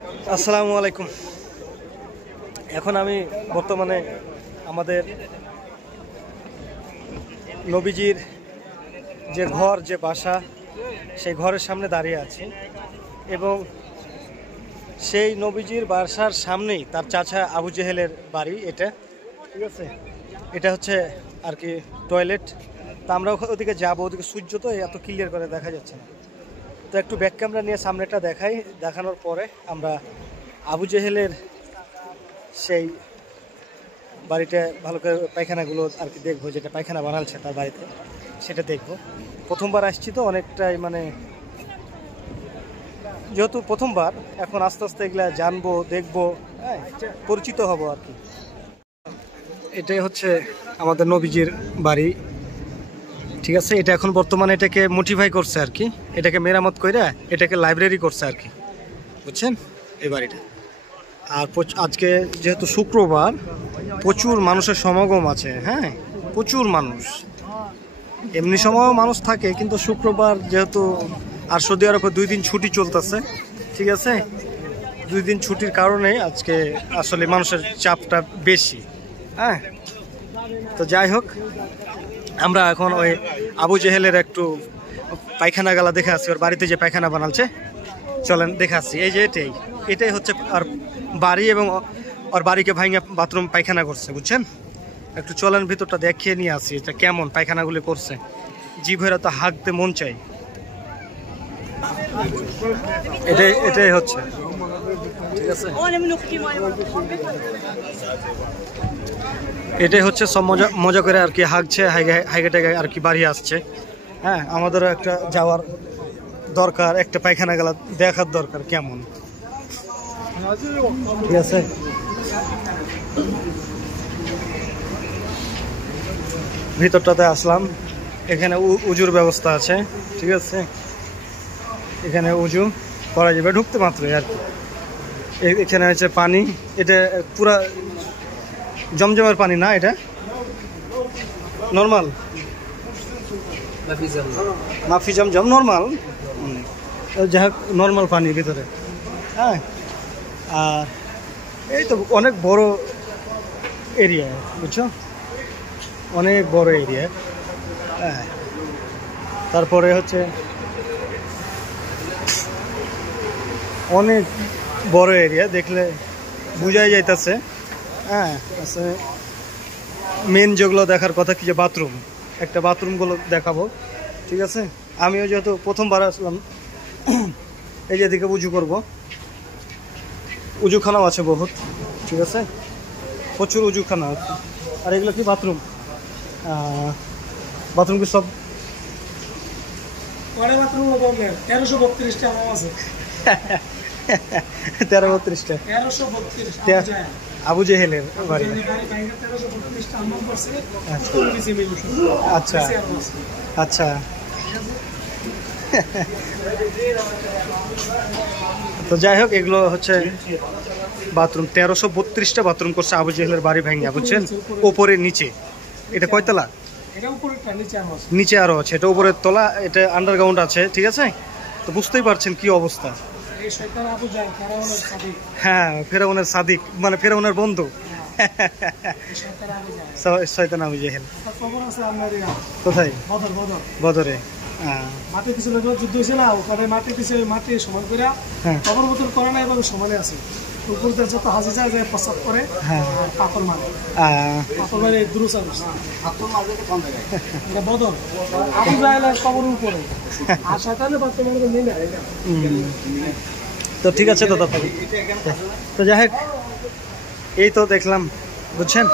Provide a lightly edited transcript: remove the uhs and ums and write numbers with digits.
আসসালামু আলাইকুম। এখন আমি বর্তমানে আমাদের নবীজির যে ঘর, যে বাসা, সেই ঘরের সামনে দাঁড়িয়ে আছি এবং সেই নবীজির বাসার সামনেই তার চাচা আবু জেহেলের বাড়ি। এটা ঠিক আছে, এটা হচ্ছে আর কি টয়লেট। তা আমরা ওদিকে যাবো, ওদিকে সূর্য তো এত ক্লিয়ার করে দেখা যাচ্ছে না, তো একটু ব্যাক ক্যামেরা নিয়ে সামনেটা দেখাই। দেখানোর পরে আমরা আবু জেহেলের সেই বাড়িতে ভালো করে পায়খানাগুলো আর কি দেখবো, যেটা পায়খানা বানাচ্ছে তার বাড়িতে, সেটা দেখবো। প্রথমবার আসছি তো অনেকটাই মানে, যেহেতু প্রথমবার, এখন আস্তে আস্তে এগুলা জানবো, দেখবো, হ্যাঁ, পরিচিত হব আর কি। এটাই হচ্ছে আমাদের নবীজির বাড়ি, ঠিক আছে। এটা এখন বর্তমানে এটাকে মডিফাই করছে আর কি, এটাকে মেরামত করে এটাকে লাইব্রেরি করছে আর কি, বুঝছেন এই বাড়িটা। আর আজকে যেহেতু শুক্রবার, প্রচুর মানুষের সমাগম আছে, হ্যাঁ, প্রচুর মানুষ। এমনি সময়ও মানুষ থাকে, কিন্তু শুক্রবার যেহেতু, আর সৌদি আরবে 2 দিন ছুটি চলতেছে, ঠিক আছে, 2 দিন ছুটির কারণে আজকে আসলে মানুষের চাপটা বেশি, হ্যাঁ। তো যাই হোক, আমরা এখন ওই আবু জেহেলের একটু পায়খানা গালা দেখে আসছি, ওর বাড়িতে যে পায়খানা বানাচ্ছে, চলেন দেখে আসছি। এই যে এটাই হচ্ছে আর বাড়ি, এবং ওর বাড়িকে ভাঙে বাথরুম পায়খানা করছে, বুঝছেন। একটু চলেন ভিতরটা দেখিয়ে নিয়ে আসি এটা কেমন পায়খানাগুলি করছে, জিভেরা তো হাঁকতে মন চাই। এটাই হচ্ছে, ঠিক আছে, এটাই হচ্ছে সব মজা করে আর কি হাঁকছে, হাইগে টাইগে আর কি বাড়ি আসছে। হ্যাঁ, আমাদেরও একটা যাওয়ার দরকার, একটা পায়খানা গেলা দেখার দরকার কেমন, ঠিক আছে। ভিতরটাতে আসলাম, এখানে উজুর ব্যবস্থা আছে, ঠিক আছে, এখানে উজু করা যাবে ঢুকতে মাত্রই আর কি। এখানে হচ্ছে পানি, এটা পুরা জমজমের পানি না, এটা নর্মাল মাফি জমজম নর্মাল, যাই হোক নর্মাল পানি ভিতরে, হ্যাঁ। আর এই তো অনেক বড় এরিয়া, বুঝছো, অনেক বড় এরিয়া, হ্যাঁ। তারপরে হচ্ছে অনেক বড় এরিয়া, দেখলে বুঝাই যাইতেছে, হ্যাঁ। মেন যেগুলো দেখার কথা কি, যে বাথরুম, একটা বাথরুমগুলো দেখাবো, ঠিক আছে। আমিও যেহেতু প্রথমবার আসলাম, এই যে দিকে উজু করব, উজুখানাও আছে বহুত, ঠিক আছে, প্রচুর উজুখানা আছে। আর এগুলো কি বাথরুম, বাথরুম কি সব 1332টা আবু জেহেলের বাড়ি। আচ্ছা আচ্ছা, তো যাই হোক, এগুলো হচ্ছে বাথরুম। 1332টা বাথরুম করছে আবু জেহেলের বাড়ি ভাঙিয়া, বুঝছেন, ওপরে নিচে। এটা কয়তলা? নিচে আরো আছে, এটা উপরের তলা, এটা আন্ডারগ্রাউন্ড আছে, ঠিক আছে। তো বুঝতেই পারছেন কি অবস্থা। হ্যাঁ, ফেরাউনের সাদিক, মানে ফেরাউনের বন্ধু, শয়তান আবু জেহেল। কোথায়? বদরে। মাটির পিছনে যুদ্ধ হয়েছে না, ওখানে মাটির পিছনে মাটি সমান করে কবর বোতল করে না, এবং সমানে আছে। উপর দিয়ে যত হাজি যায় প্রস্তাব করে, পাথর মারে, পাথর মারে দ্রুত বদর আবু জাহেলের কবর উপরে, আর শয়তানের বাচ্চা মানে নেই না। তো ঠিক আছে, তো যাই হোক, এই তো দেখলাম, বুঝছেন।